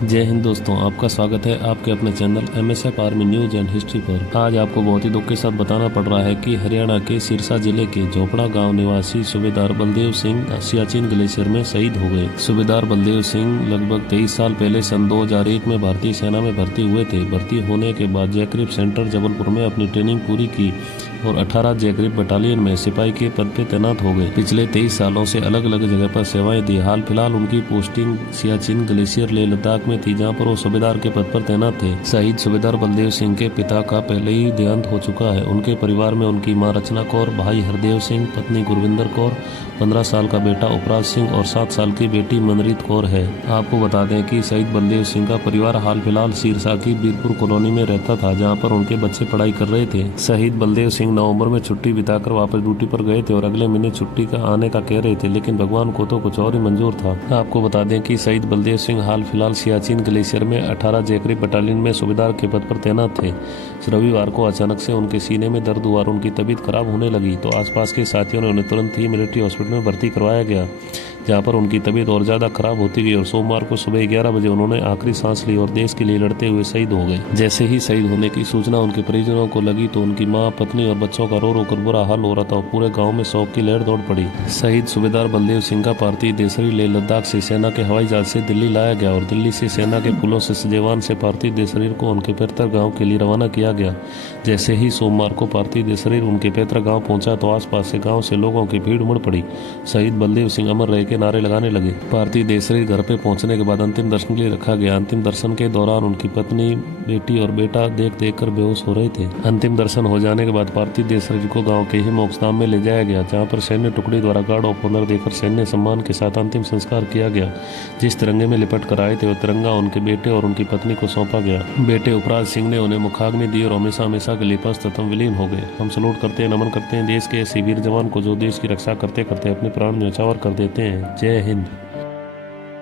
जय हिंद दोस्तों, आपका स्वागत है आपके अपने channel MSF army news and history पर। आज आपको बहुत ही दुख के साथ बताना पड़ रहा है कि हरियाणा के सिरसा जिले के झोपड़ा गांव निवासी सूबेदार बलदेव सिंह सियाचिन ग्लेशियर में शहीद हो गए। सूबेदार बलदेव सिंह लगभग 23 साल पहले सन 2001 में भारतीय सेना में भर्ती हुए थे। भर्ती होने के बाद जयकृप सेंटर जबलपुर में अपनी ट्रेनिंग पूरी की और 18 जयकृप बटालियन में सिपाही के पद पे तैनात हो गए। पिछले 23 सालों से अलग अलग जगह पर सेवाएं दी। हाल फिलहाल उनकी पोस्टिंग सियाचिन ग्लेशियर लेह लद्दाख में थी, जहां पर वो सूबेदार के पद पर तैनात थे। शहीद सूबेदार बलदेव सिंह के पिता का पहले ही देहांत हो चुका है। उनके परिवार में उनकी मां रचना कौर, भाई हरदेव सिंह, पत्नी गुरविंदर कौर, 15 साल का बेटा उपराज सिंह और 7 साल की बेटी मनरीत कौर है। आपको बता दें कि शहीद बलदेव सिंह का परिवार हाल फिलहाल सिरसा की बीरपुर कॉलोनी में रहता था, जहां पर उनके बच्चे पढ़ाई कर रहे थे। शहीद बलदेव सिंह नवंबर में छुट्टी बिताकर वापस ड्यूटी पर गए थे और अगले महीने छुट्टी का आने का कह रहे थे, लेकिन भगवान को तो कुछ और ही मंजूर था। आपको बता दें कि शहीद बलदेव सिंह हाल फिलहाल सियाचिन ग्लेशियर में 18 जयकृप बटालियन में सूबेदार के पद पर तैनात थे। रविवार को अचानक से उनके सीने में दर्द हुआ और उनकी तबीयत खराब होने लगी, तो आसपास के साथियों ने उन्हें तुरंत ही मिलिट्री हॉस्पिटल में भर्ती करवाया गया, जहां पर उनकी तबीयत और ज़्यादा खराब होती गई और सोमवार को सुबह 11 बजे उन्होंने आखिरी सांस ली और देश के लिए लड़ते हुए शहीद हो गए। जैसे ही शहीद होने की सूचना उनके परिजनों को लगी तो उनकी मां, पत्नी और बच्चों का रो रो कर बुरा हाल हो रहा था और पूरे गांव में शोक की लहर दौड़ पड़ी। शहीद सूबेदार बलदेव सिंह का पार्थिव देसरी लेह लद्दाख से सेना के हवाई जहाज से दिल्ली लाया गया और दिल्ली से सेना के फूलों से सजे वाहन से पार्थिव देह शरीर को उनके पैतृक गाँव के लिए रवाना किया गया। जैसे ही सोमवार को पार्थिव देह शरीर उनके पैतृक गाँव पहुंचा तो आसपास से गाँव से लोगों की भीड़ उमड़ पड़ी। शहीद बलदेव सिंह अमर रहे के नारे लगाने लगे। पार्थिव देह शरीर घर पे पहुंचने के बाद अंतिम दर्शन के लिए रखा गया। अंतिम दर्शन के दौरान उनकी पत्नी, बेटी और बेटा देख देख कर बेहोश हो रहे थे। अंतिम दर्शन हो जाने के बाद पार्थिव देह शरीर को गांव के ही मोक्षधाम में ले जाया गया, जहां पर सैन्य टुकड़ी द्वारा गार्ड ऑफ ऑनर देकर सैन्य सम्मान के साथ अंतिम संस्कार किया गया। जिस तिरंगे में लिपट कर आए थे वो तिरंगा उनके बेटे और उनकी पत्नी को सौंपा गया। बेटे उपराज सिंह ने उन्हें मुखाग्नि दी और हमेशा हमेशा के लिए पश्चात विलीन हो गए। हम सलूट करते हैं, नमन करते हैं देश के ऐसे वीर जवान को जो देश की रक्षा करते करते अपने प्राण न्यौछावर कर देते हैं। जय हिंद।